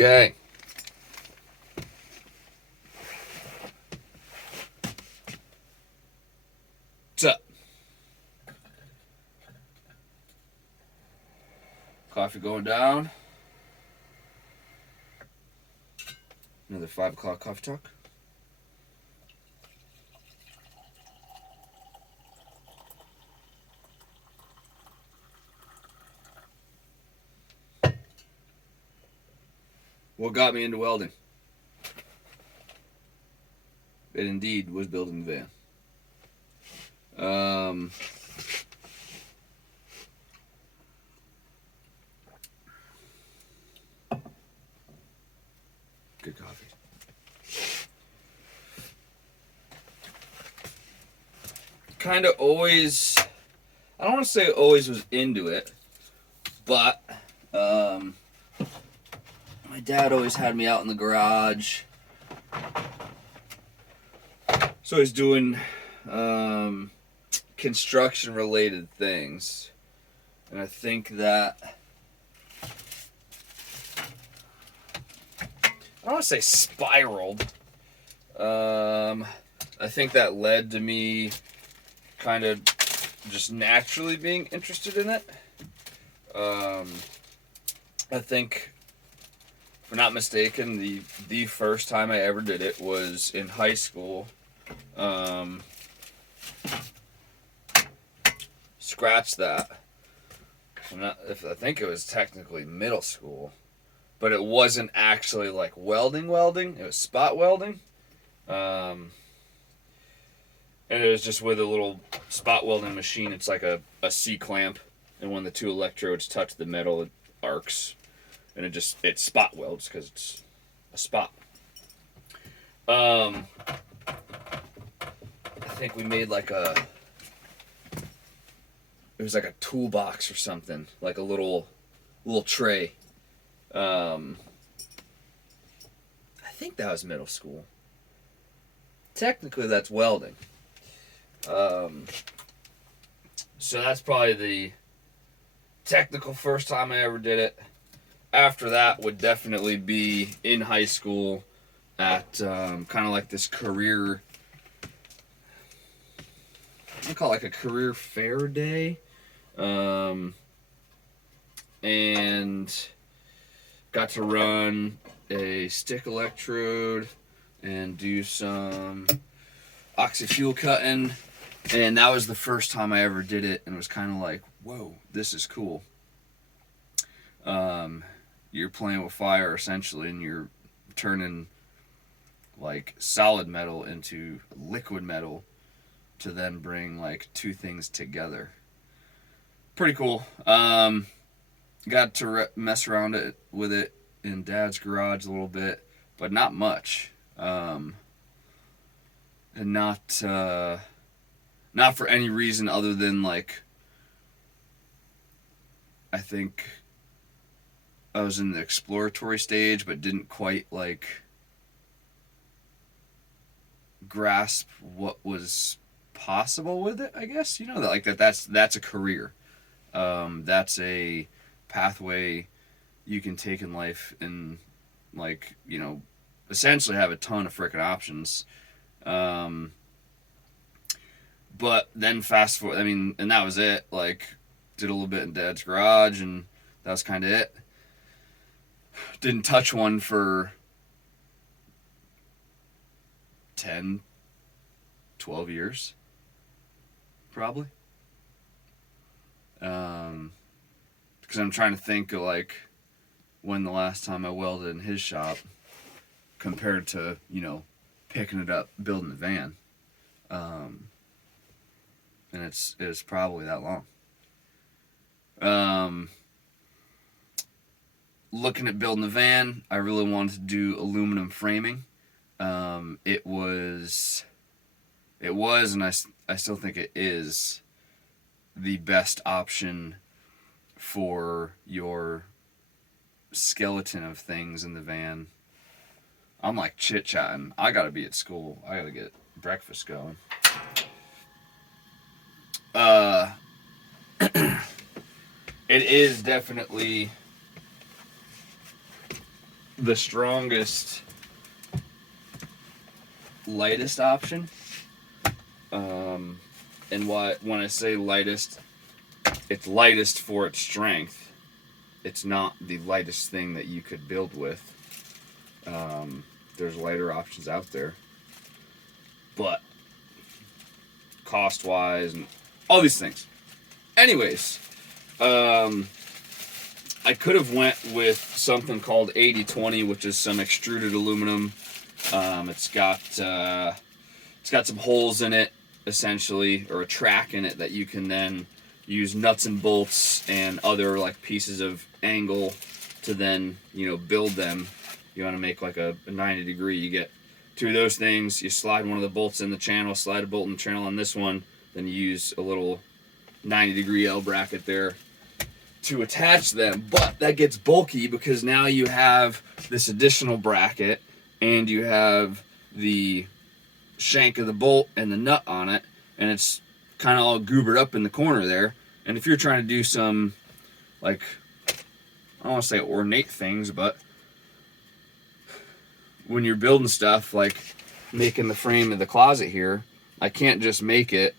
Okay. What's up? Coffee going down. Another 5 o'clock coffee talk. What got me into welding? It indeed was building the van. Good coffee. Kind of always, I don't want to say always was into it, but my dad always had me out in the garage. So he's doing construction related things. And I think that, I don't want to say spiraled. I think that led to me kind of just naturally being interested in it. I think, if I'm not mistaken, the first time I ever did it was in high school. Scratch that. I think it was technically middle school, but it wasn't actually like welding. It was spot welding. And it was just with a little spot welding machine. It's like a C-clamp, and when the two electrodes touch the metal, it arcs, and it spot welds because it's a spot. I think we made it was like a toolbox or something, like a little tray. I think that was middle school. Technically, that's welding. So that's probably the technical first time I ever did it. After that would definitely be in high school at kind of like this career, I call it like a career fair day. And got to run a stick electrode and do some oxy-fuel cutting, and that was the first time I ever did it, and it was kind of like, whoa, this is cool. You're playing with fire essentially, and you're turning like solid metal into liquid metal to then bring like two things together. Pretty cool. Got to mess around with it in Dad's garage a little bit, but not much. And not for any reason other than like, I think I was in the exploratory stage, but didn't quite like grasp what was possible with it. I guess that's a career. That's a pathway you can take in life, and like, essentially have a ton of freaking options. But then fast forward, and that was it. Like, did a little bit in Dad's garage, and that was kind of it. Didn't touch one for 10, 12 years, probably. Because I'm trying to think of like when the last time I welded in his shop compared to, picking it up, building the van. And it's probably that long. Looking at building the van, I really wanted to do aluminum framing. It was, and I still think it is the best option for your skeleton of things in the van. I'm like chit-chatting. I gotta be at school. I gotta get breakfast going. It is definitely the strongest, lightest option. And when I say lightest, it's lightest for its strength. It's not the lightest thing that you could build with. There's lighter options out there. But cost-wise and all these things. Anyways, I could have went with something called 80/20, which is some extruded aluminum. It's got some holes in it, essentially, or a track in it that you can then use nuts and bolts and other like pieces of angle to then, build them. You want to make like a 90 degree, you get two of those things, you slide one of the bolts in the channel, slide a bolt in the channel on this one, then you use a little 90 degree L bracket there to attach them. But that gets bulky because now you have this additional bracket and you have the shank of the bolt and the nut on it, and it's kind of all goobered up in the corner there. And if you're trying to do some, like, I don't want to say ornate things, but when you're building stuff, like making the frame of the closet here, I can't just make it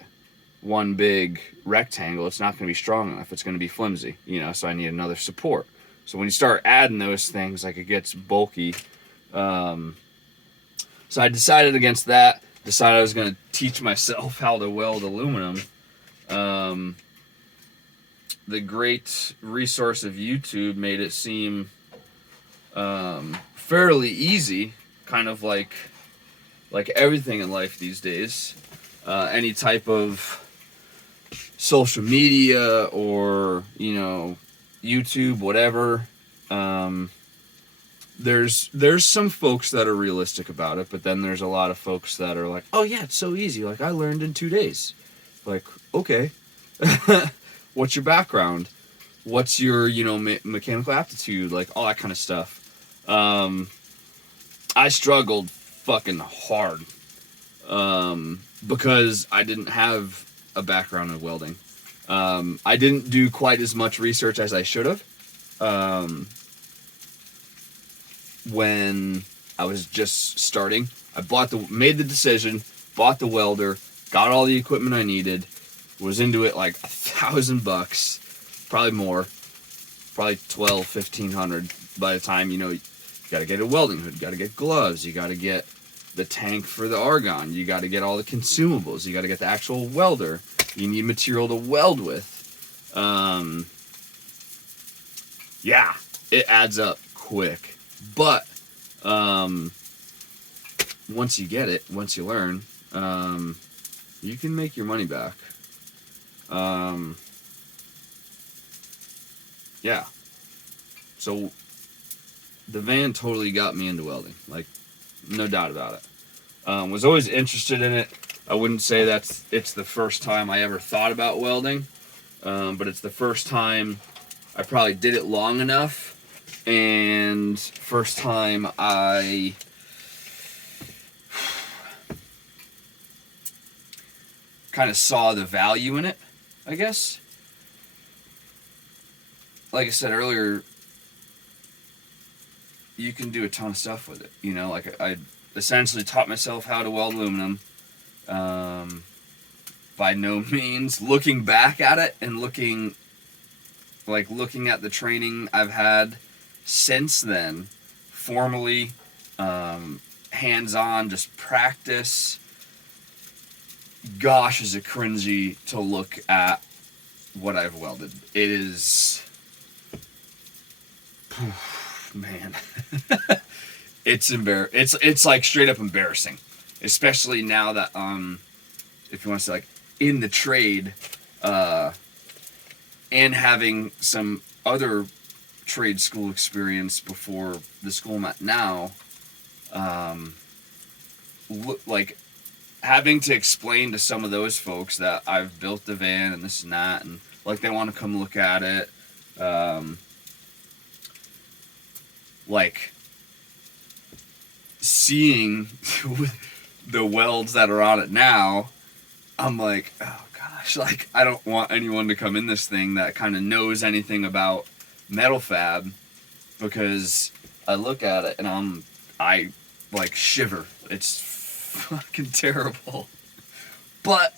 one big rectangle. It's not going to be strong enough. It's going to be flimsy, so I need another support. So when you start adding those things, like, it gets bulky. So I decided against that. Decided I was going to teach myself how to weld aluminum. The great resource of YouTube made it seem fairly easy, kind of like everything in life these days. Any type of social media or, YouTube, whatever. There's some folks that are realistic about it, but then there's a lot of folks that are like, oh yeah, it's so easy. Like, I learned in 2 days. Like, okay. What's your background? What's your, mechanical aptitude? Like, all that kind of stuff. I struggled fucking hard. Because I didn't have a background in welding. I didn't do quite as much research as I should have. When I was just starting, I made the decision, bought the welder, got all the equipment I needed, was into it like $1,000, probably more, probably 1,500 by the time, you gotta get a welding hood, you gotta get gloves, you gotta get the tank for the argon, you gotta get all the consumables, you gotta get the actual welder, you need material to weld with. Yeah, it adds up quick. But once you get it, once you learn, you can make your money back. Yeah. So the van totally got me into welding, like, no doubt about it. Was always interested in it. I wouldn't say it's the first time I ever thought about welding, but it's the first time I probably did it long enough, and first time I kind of saw the value in it, I guess. Like I said earlier, you can do a ton of stuff with it. Like, I essentially taught myself how to weld aluminum. By no means, looking back at it and looking at the training I've had since then, formally, hands-on, just practice, gosh, is it cringy to look at what I've welded. It is, man, it's like straight up embarrassing, especially now that, if you want to say, like, in the trade, and having some other trade school experience before the school I'm at now, like, having to explain to some of those folks that I've built the van and this and that, and like, they want to come look at it, like, seeing the welds that are on it now, I'm like, oh gosh, like, I don't want anyone to come in this thing that kind of knows anything about metal fab, because I look at it and I like shiver. It's fucking terrible. But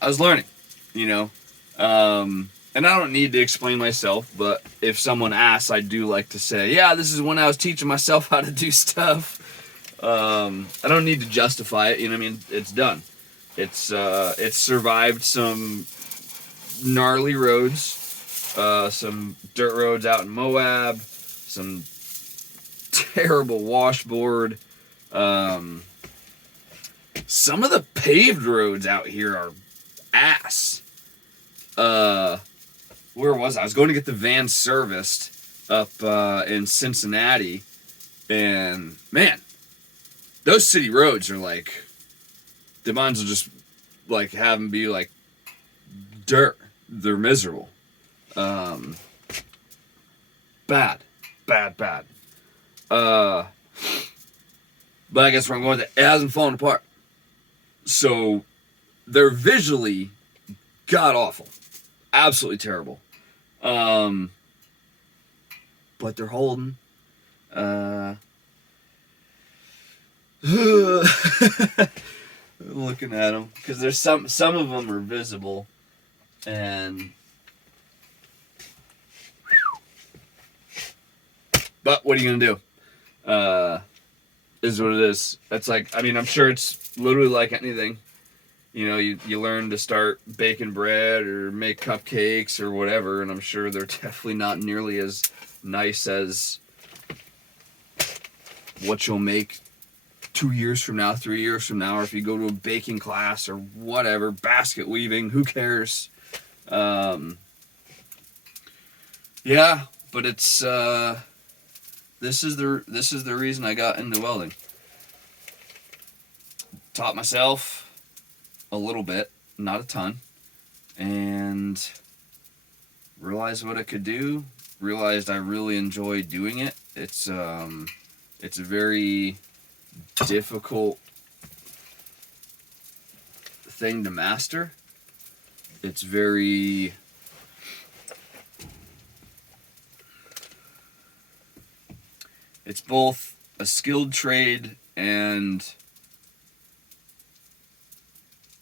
I was learning, you know. And I don't need to explain myself, but if someone asks, I do like to say, yeah, this is when I was teaching myself how to do stuff. I don't need to justify it, you know what I mean? It's done. It's survived some gnarly roads, some dirt roads out in Moab, some terrible washboard. Some of the paved roads out here are ass. Where was I? I was going to get the van serviced up in Cincinnati, and man, those city roads are like, the mines will just like have them be like dirt. They're miserable. Bad. But I guess where I'm going, it hasn't fallen apart. So they're visually god awful, absolutely terrible. But they're holding. Looking at them because there's some of them are visible, and but what are you gonna do? Is what it is. That's like, I mean, I'm sure it's literally like anything. You know, you learn to start baking bread or make cupcakes or whatever, and I'm sure they're definitely not nearly as nice as what you'll make 2 years from now, 3 years from now, or if you go to a baking class or whatever, basket weaving, who cares? Yeah, but it's this is the reason I got into welding. Taught myself a little bit, not a ton, and realized what I could do. Realized I really enjoy doing it. It's a very difficult thing to master. It's both a skilled trade and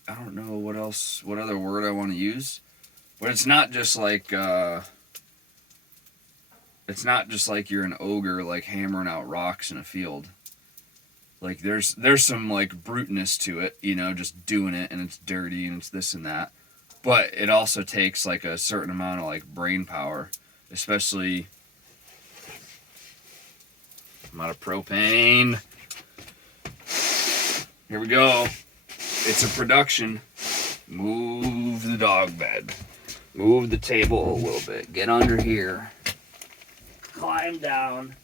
I don't know what other word I want to use, but it's not just like you're an ogre like hammering out rocks in a field. Like there's some like bruteness to it, you know, just doing it, and it's dirty and it's this and that. But it also takes like a certain amount of like brain power, especially. I'm out of propane. Here we go. It's a production. Move the dog bed. Move the table a little bit. Get under here. Climb down.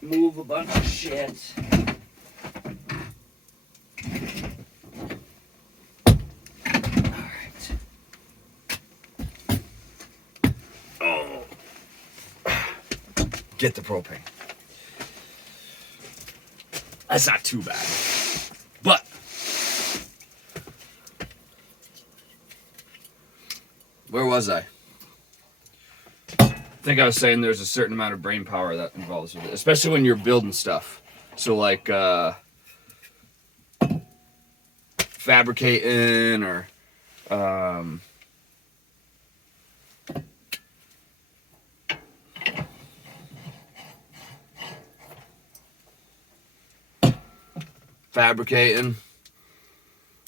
Move a bunch of shit. Alright. Oh. Get the propane. That's not too bad. But where was I? I think I was saying there's a certain amount of brain power that involves with it, especially when you're building stuff. So like fabricating or fabricating.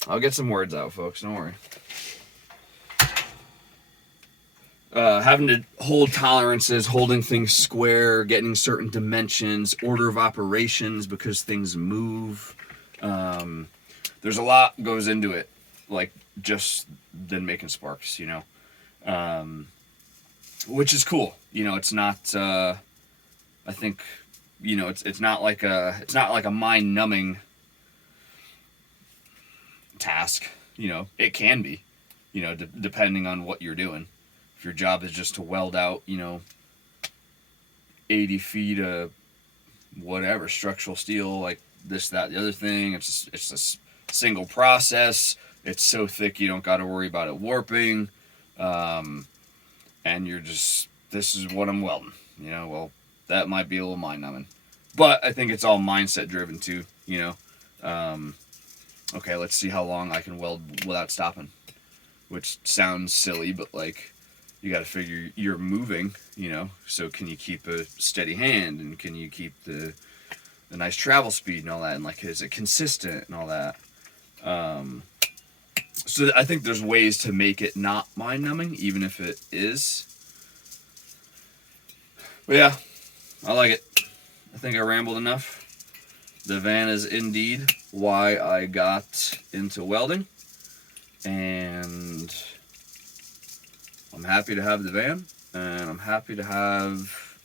I'll get some words out, folks. Don't worry. Having to hold tolerances, holding things square, getting certain dimensions, order of operations because things move. There's a lot goes into it, like just than making sparks, you know, which is cool. You know, it's not. I think, you know, it's not like a mind numbing task. You know, it can be, you know, depending on what you're doing. If your job is just to weld out, you know, 80 feet of whatever, structural steel, like this, that, the other thing, it's a single process. It's so thick you don't got to worry about it warping. And you're just, this is what I'm welding. You know, well, that might be a little mind numbing. But I think it's all mindset driven too, you know. Okay, let's see how long I can weld without stopping. Which sounds silly, but like, you got to figure you're moving, you know. So can you keep a steady hand, and can you keep the nice travel speed and all that, and like, is it consistent and all that? So I think there's ways to make it not mind numbing, even if it is. But yeah, I like it. I think I rambled enough. The van is indeed why I got into welding, and I'm happy to have the van, and I'm happy to have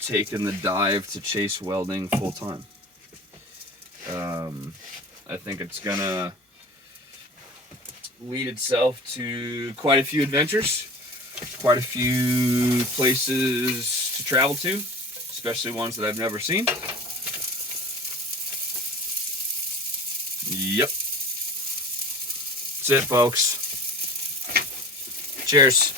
taken the dive to chase welding full time. I think it's gonna lead itself to quite a few adventures, quite a few places to travel to, especially ones that I've never seen. Yep. That's it, folks. Cheers.